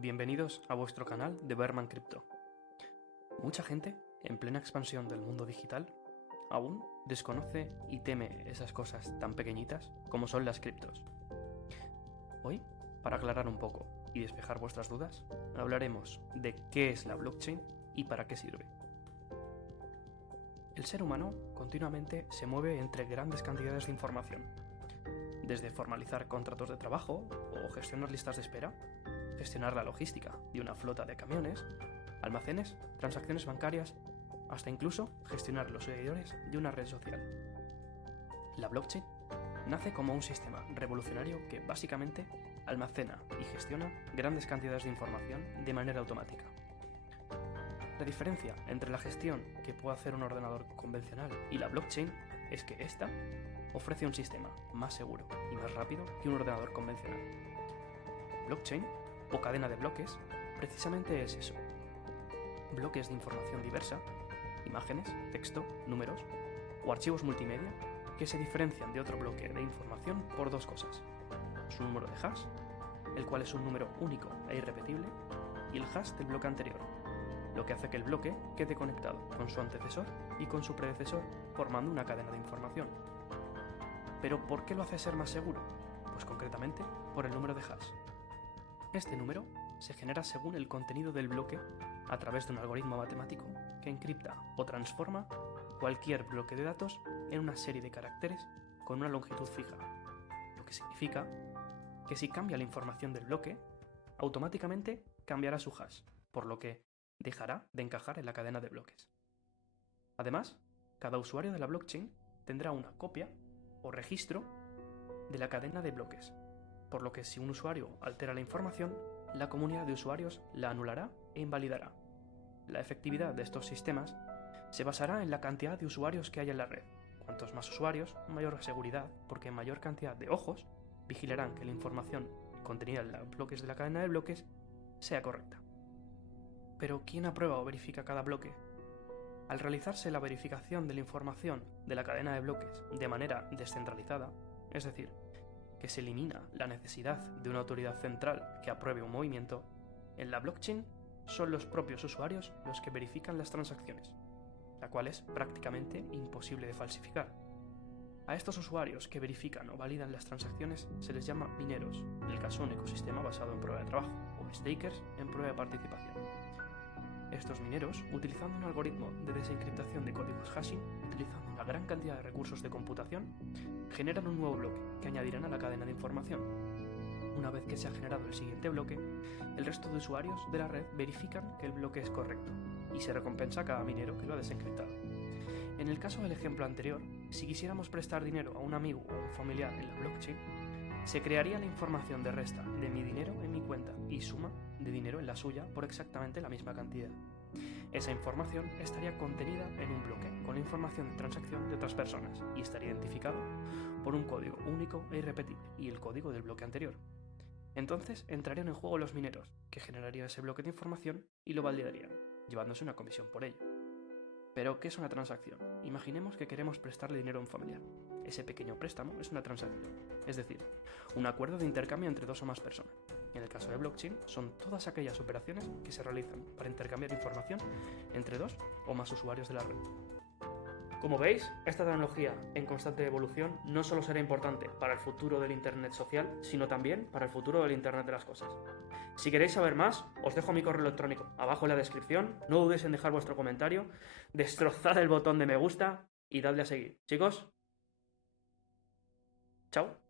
Bienvenidos a vuestro canal de Bearman Crypto. Mucha gente, en plena expansión del mundo digital, aún desconoce y teme esas cosas tan pequeñitas como son las criptos. Hoy, para aclarar un poco y despejar vuestras dudas, hablaremos de qué es la blockchain y para qué sirve. El ser humano continuamente se mueve entre grandes cantidades de información, desde formalizar contratos de trabajo o gestionar listas de espera, gestionar la logística de una flota de camiones, almacenes, transacciones bancarias, hasta incluso gestionar los seguidores de una red social. La blockchain nace como un sistema revolucionario que básicamente almacena y gestiona grandes cantidades de información de manera automática. La diferencia entre la gestión que puede hacer un ordenador convencional y la blockchain es que esta ofrece un sistema más seguro y más rápido que un ordenador convencional. Blockchain, o cadena de bloques, precisamente es eso. Bloques de información diversa, imágenes, texto, números o archivos multimedia que se diferencian de otro bloque de información por dos cosas: su número de hash, el cual es un número único e irrepetible, y el hash del bloque anterior, lo que hace que el bloque quede conectado con su antecesor y con su predecesor, formando una cadena de información. ¿Pero por qué lo hace ser más seguro? Pues concretamente por el número de hash. Este número se genera según el contenido del bloque a través de un algoritmo matemático que encripta o transforma cualquier bloque de datos en una serie de caracteres con una longitud fija, lo que significa que si cambia la información del bloque, automáticamente cambiará su hash, por lo que dejará de encajar en la cadena de bloques. Además, cada usuario de la blockchain tendrá una copia o registro de la cadena de bloques, por lo que si un usuario altera la información, la comunidad de usuarios la anulará e invalidará. La efectividad de estos sistemas se basará en la cantidad de usuarios que haya en la red. Cuantos más usuarios, mayor seguridad, porque mayor cantidad de ojos vigilarán que la información contenida en los bloques de la cadena de bloques sea correcta. Pero ¿quién aprueba o verifica cada bloque? Al realizarse la verificación de la información de la cadena de bloques de manera descentralizada, es decir, que se elimina la necesidad de una autoridad central que apruebe un movimiento, en la blockchain son los propios usuarios los que verifican las transacciones, la cual es prácticamente imposible de falsificar. A estos usuarios que verifican o validan las transacciones se les llama mineros, en el caso de un ecosistema basado en prueba de trabajo, o stakers en prueba de participación. Estos mineros, utilizando un algoritmo de desencriptación de códigos hashing, utilizando una gran cantidad de recursos de computación, generan un nuevo bloque que añadirán a la cadena de información. Una vez que se ha generado el siguiente bloque, el resto de usuarios de la red verifican que el bloque es correcto y se recompensa a cada minero que lo ha desencriptado. En el caso del ejemplo anterior, si quisiéramos prestar dinero a un amigo o un familiar en la blockchain, se crearía la información de resta de mi dinero en mi cuenta y suma de dinero en la suya por exactamente la misma cantidad. Esa información estaría contenida en un bloque con la información de transacción de otras personas y estaría identificado por un código único e irrepetible y el código del bloque anterior. Entonces entrarían en juego los mineros, que generarían ese bloque de información y lo validarían, llevándose una comisión por ello. Pero, ¿qué es una transacción? Imaginemos que queremos prestarle dinero a un familiar. Ese pequeño préstamo es una transacción, es decir, un acuerdo de intercambio entre dos o más personas. En el caso de blockchain, son todas aquellas operaciones que se realizan para intercambiar información entre dos o más usuarios de la red. Como veis, esta tecnología en constante evolución no solo será importante para el futuro del Internet social, sino también para el futuro del Internet de las cosas. Si queréis saber más, os dejo mi correo electrónico abajo en la descripción, no dudéis en dejar vuestro comentario, destrozad el botón de me gusta y dadle a seguir. Chicos, chao.